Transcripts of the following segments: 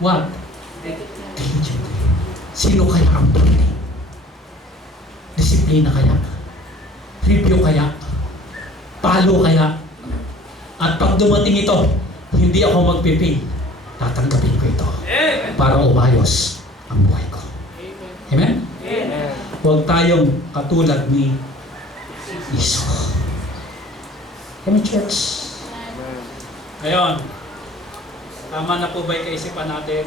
What? Diligently. Sino kaya ang tunay? Disiplina kaya? Review kaya? Palo kaya? At pag dumating ito, hindi ako magpipil. Tatanggapin ko ito para umayos ang buhay ko. Amen? Huwag tayong katulad ni Esau. Amen, church? Ngayon, tama na po ba'y kaisipan natin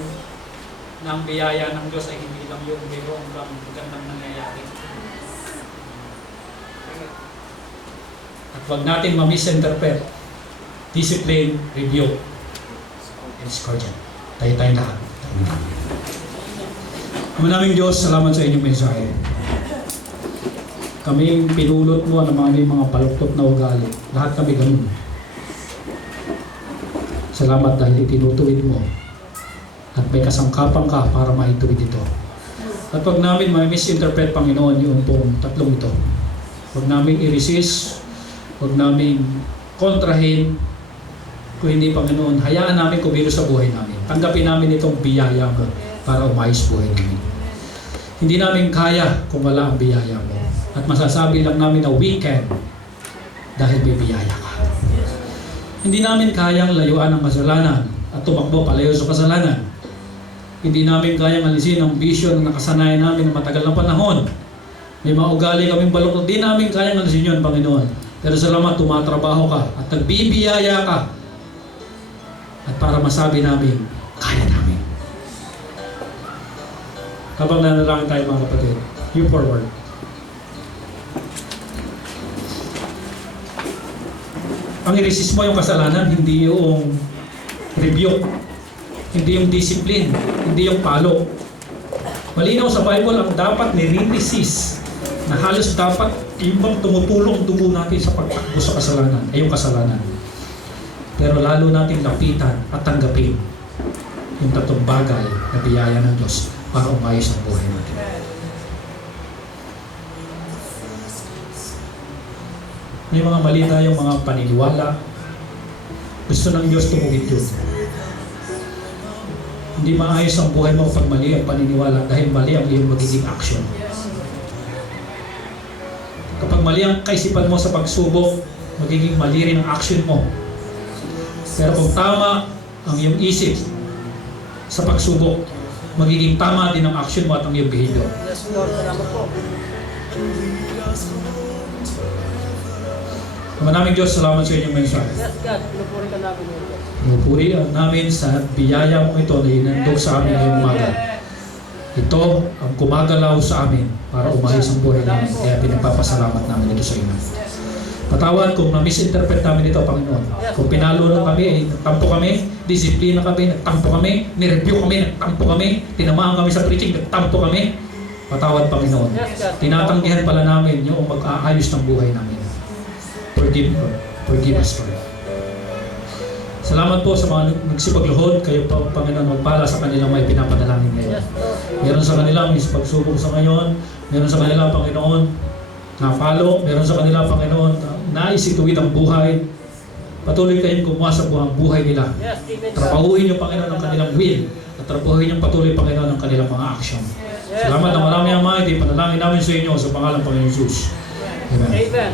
na ang biyaya ng Diyos ay hindi lang yung mayroong bang magandang nangyayari? At huwag natin ma-misinterpret. Discipline, review, and discouragement. Tayo-tayo lahat. Ama naming Diyos, salamat sa inyong mensahe. Kaming pinulot mo na mga paluktot na ugali. Lahat kami ganun. Salamat dahil itinutuwid mo at may kasangkapan ka para maituwid ito. At wag namin ma-misinterpret, Panginoon, yung pong tatlong ito. Wag namin i-resist, wag namin kontrahin. Kung hindi, Panginoon, hayaan namin kumilos sa buhay namin. Tanggapin namin itong biyaya mo para umayos buhay namin. Hindi namin kaya kung wala ang biyaya mo. At masasabi lang namin na we can dahil may biyaya ka. Hindi namin kayang layuan ang kasalanan at tumakbo palayo sa kasalanan. Hindi namin kayang alisin ang bisyo na nakasanayan namin ng matagal na panahon. May mga ugali kaming baluktot. Hindi namin kayang alisin yun, Panginoon. Pero salamat, tumatrabaho ka at nagbibiyaya ka. At para masabi namin, kaya namin. Habang nanalangin tayo, mga kapatid, you forward. Ang i-resist mo yung kasalanan, hindi yung rebuke, hindi yung discipline, hindi yung palo. Malinaw sa Bible ang dapat nire-resist na halos dapat yung bang tumutulong ang dugo natin sa pagtakbo sa kasalanan, ay yung kasalanan. Pero lalo natin lapitan at tanggapin yung tatlong bagay na biyaya ng Diyos para umayos ang buhay natin. May mga mali tayong mga paniniwala. Gusto ng Diyos tumuwid yun. Hindi maayos ang buhay mo pag mali ang paniniwala dahil mali ang iyong magiging action. Kapag mali ang kaisipan mo sa pagsubok, magiging mali rin ang action mo. Pero kung tama ang iyong isip sa pagsubok, magiging tama din ang action mo at ang iyong behavior. Yes, Lord. Salamat po. Maraming Diyos, salamat sa inyong mensahe. Yes, God. Pinupuri ka namin, Lord. Pinupuri namin sa biyaya mo ito na inandog sa amin ngayong umaga. Ito ang gumagalaw sa amin para umayos ang buhay namin. Kaya pinagpapasalamat namin ito sa inyo. Patawad kung na-misinterpret namin ito, Panginoon. Kung pinalo na kami, nagtampo kami, disiplina kami, nagtampo kami, nireview kami, nagtampo kami, tinamaan kami sa preaching, nagtampo kami. Patawad, Panginoon. Tinatanggihan pala namin yung mag-aayos ng buhay namin. Forgive us, Lord. Salamat po sa mga nagsipagluhod. Kayo po, Panginoon, magpala sa kanilang may pinapadalangin ngayon. Meron sa kanila may pagsubok sa ngayon. Meron sa kanila, Panginoon, napalo. Meron sa kanila, Panginoon, naisituwid ang buhay. Patuloy kayong kumuha sa buhay nila. Trabahuhin niyo, Panginoon, ang kanilang will. At trabahuhin niyo patuloy, Panginoon, ang kanilang mga action. Salamat na marami ang mga ito. Panalangin namin sa inyo sa pangalan ng Panginoon Jesus. Amen. Amen.